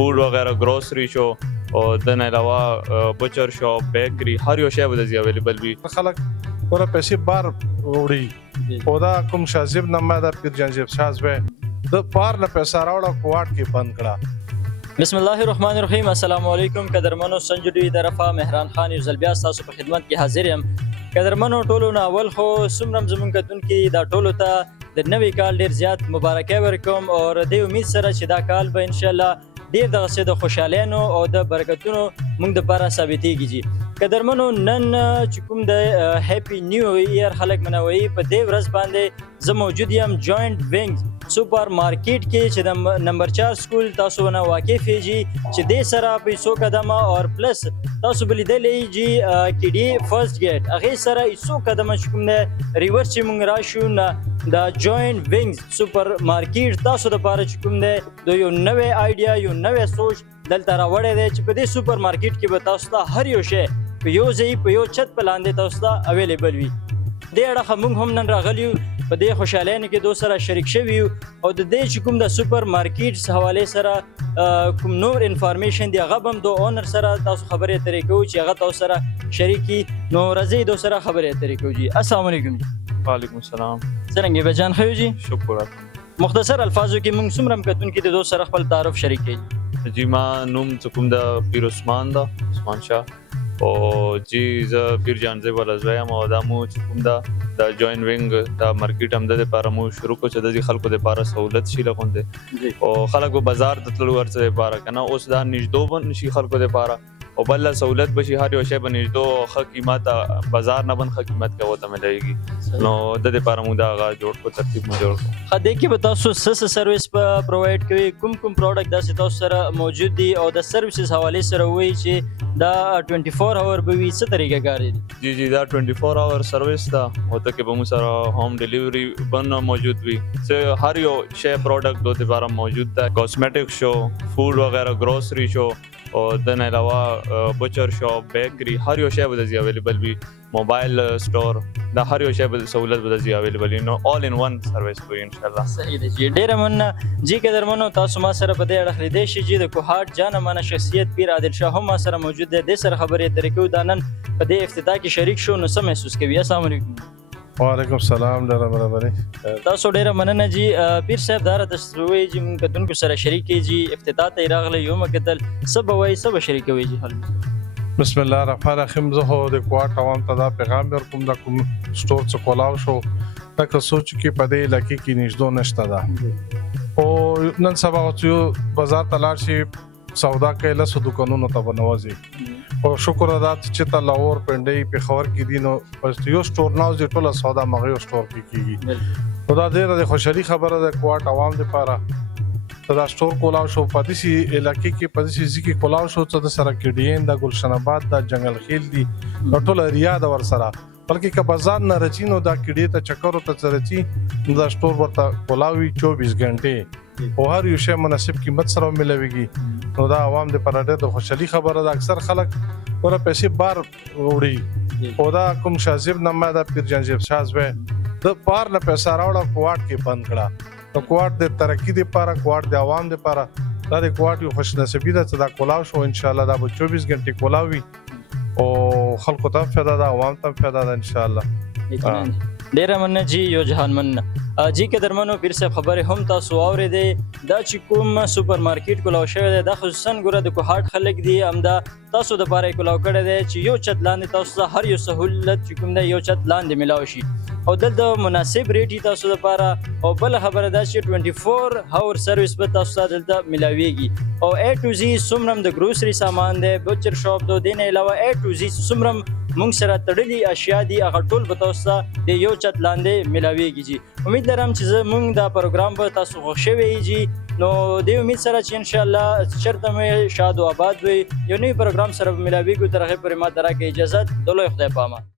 فود وغیره ګروسري شو او د نه علاوه بچر شاپ بیکري هر یو شی به د اویلیبل وي. خلک ورته پیسې بار وړي او دا کوم شازیب نه ما دا پیر جنجیب شاز وې د پار نه پیسې راوړه کوټ کې بند کړه. بسم الله الرحمن الرحیم. السلام علیکم قدرمنو. سنجو ډي طرفه مهران خان یو ځل بیا تاسو په خدمت کې حاضر یم. قدرمنو ټولو نه اول خو څومره زموږ کتونکي دا ټولو ته د نوي کال ډېر زیات مبارکۍ ورکوم او د امید سره چې دا کال به انشاءالله ډېر دغسې د خوشحالیانو او د برکتونو موږ دپاره ثابتېږي جي. قدرمنو نن چې کوم د هیپي نیو ایئر خلک منوي په دې ورځ باندې زه موجود یم جوینټ وینګ سوپر مارکیټ کې چې د نمبر 4 سکول تاسو ونه واقف یې جي چې دې سره پیسو قدمه اور پلس تاسو به لیدلی جي کډي فرست ګیټ هغې سره ایسو قدمه چې کوم دی ریورس چې موږ راشو نه د جوینټ وینګ سوپر مارکیټ تاسو دپاره چې کوم دی د یو نوی آیډیا یو نوی سوچ دلته راوړی دی چې په دې سوپر مارکیټ کې به تاسو ته هر یو شی په یو ځای په یو چت په لاندې تاسو ته اویلیبل وي. دې اړخه موږ هم نن راغلي یو په دې خوشحالیانو کې دو سره شریک شوي یو او د دې چې کوم د سوپر مارکیټ حوالې سره کوم نور انفارمیشن دی هغه به هم د اونر سره تاسو خبرې اترې کوو چې هغه تاسو سره شریک کي. نو راځئ دو سره خبرې اترې کوو جي. السلام علیکم جي. وعلیکم السلام. څرنګه به جان ښه یو جي؟ شکر. مختصر الفاظو کې موږ څومره هم کتونکي د دو سره خپل تعارف شریک کړي. جی ما نوم چې کوم د پیر عثمان ده عثمان شاه او جی زه پیر جانزیب والا زوی یم او دا مو چې کوم د جوین وینګ دا مارکیټ هم د دپاره مو شروع کړو چې د دې خلکو دپاره سهولت شي لغوندې او خلک به بازار ته تللو ورڅه دپاره که نه اوس دا نږدو به نشي خلکو دپاره او بله سهولت به شي هر یو شی به نږدو ښه قیمت بازار نه بن ښه قیمت کې ورته ملیږي نو د دپاره مو دا هغه جوړ کړو ترتیب مو جوړ کړو. ښه دې کې به تاسو څه سروس په پرووایډ کوئ کوم کوم پروډکټ داسې تاسو سره موجود دي او د سروسز حوالې سره وایي چې دا 24 اور به وي څه طریقه کار دي؟ جی دا 24 اور سروس ده او ته کې به مو سره ہوم ډیلیوري بن موجود وي چې هر یو شی پروډکټ د دپاره موجود ده. کاسمیټک شو فود وغیره ګروسري شو او د نه علاوه بچر شاپ بیکري هر یو شی به د اویلیبل وي. موبایل سٹور دا هر یو شی به سہولت به د اویلیبل وي نو آل ان ون سروس وي ان شاء الله. صحیح ده جی. ډیره مننه جی قدرمنو. تاسو ما سره په دې اړه لیدای شئ چې د کوهاټ جانه مانه شخصیت پیر عادل شاه هم ما سره موجود دی. د سره خبرې اترې کوو. دا نن په دې افتتاح کې شریک شو نو څه محسوس کوي؟ السلام علیکم. وعلیکم السلام. ډېره برابري. تاسو ډیره مننه جی. پیر صاحب دا راته ووایئ چې موږ کتونکو سره شریک کړئ جی. افتتاح ته یې راغلی یو مو کتل څه به وایي څه به شریکوئ جی؟ بسم الله الرحمن الرحیم. زه خو د کوټ عوام ته دا پیغام ورکوم دا کوم سټور څه کولاو شو لکه سوچ کې په دې علاقې کې نږدو نشته ده او نن سبا چې بازار ته لاړ شي سودا کوي لسو دوکانونو ته به نوځي او شکر ادا چې ته لاهور پنډۍ پېښور کې دي نو بس یو سټور نه وځي ټوله سودا مغه یو سټور کې کېږي نو دا ډېره د خوشحالي خبره ده کوټ عوام دپاره دا سټور کولاو شو په داسې علاقې کې په داسې ځای کې کولاو شو چې د سره کډین د ګلشن آباد د جنګل خیل دي نو ټوله ایریا ده ورسره بلکې که بازار نه رچي نو دا کډې ته چکرو ته څه رچي نو دا سټور ورته کولاو وي 24 غنټې او هر یو شی مناسب قیمت سره ملويږي نو دا عوام دپاره ډېر د خوشحالي خبره ده. اکثر خلک ورته پیسې بار وړي او دا کوم شازیب نه ما دا پیر جنجیب شاز وې د بار نه پیسې راوړه کوټ کې بند کړه. نو کوټ د ترقي دپاره کوټ د عوام دپاره دا د کوټ یو خوش نصیبي ده چې دا کولاو شو انشاءالله دا به 24 غنټې کولاو وي او خلکو ته هم فایده ده عوام ته هم فایده ده انشاءالله. ډیره مننه جی. یو جهان مننه جی. قدرمنو پیر صاحب خبرې هم تاسو واورېدې. دا چې کوم سوپر مارکیټ کولاو شوی دی دا خصوصا ګوره د کوهاټ خلک دي همدا تاسو دپاره یې کولاو کړی دی چې یو چت لاندې تاسو ته هر یو سهولت چې کوم دی یو چت لاندې میلاو شي او دلته مناسب ریټ تاسو دپاره او بله خبره دا چې 24 هاور سروس به تاسو ته دلته میلاویږي او A to Z څومره هم د ګروسري سامان دی بچر شاپ د دې نه علاوه A to Z څومره هم موږ سره تړلي اشیا دي هغه ټول به تاسو ته د یو چت لاندې میلاویږي جی. امید لرم چې زموږ دا پروګرام به تاسو خوښ شوی جی. نو د امید سره چې انشاءالله چېرته مې شاد و آباد وي یو نوي پروګرام سره به میلاویږو تر هغې پورې ما ته راکړئ اجازت د لوی خدای په امان.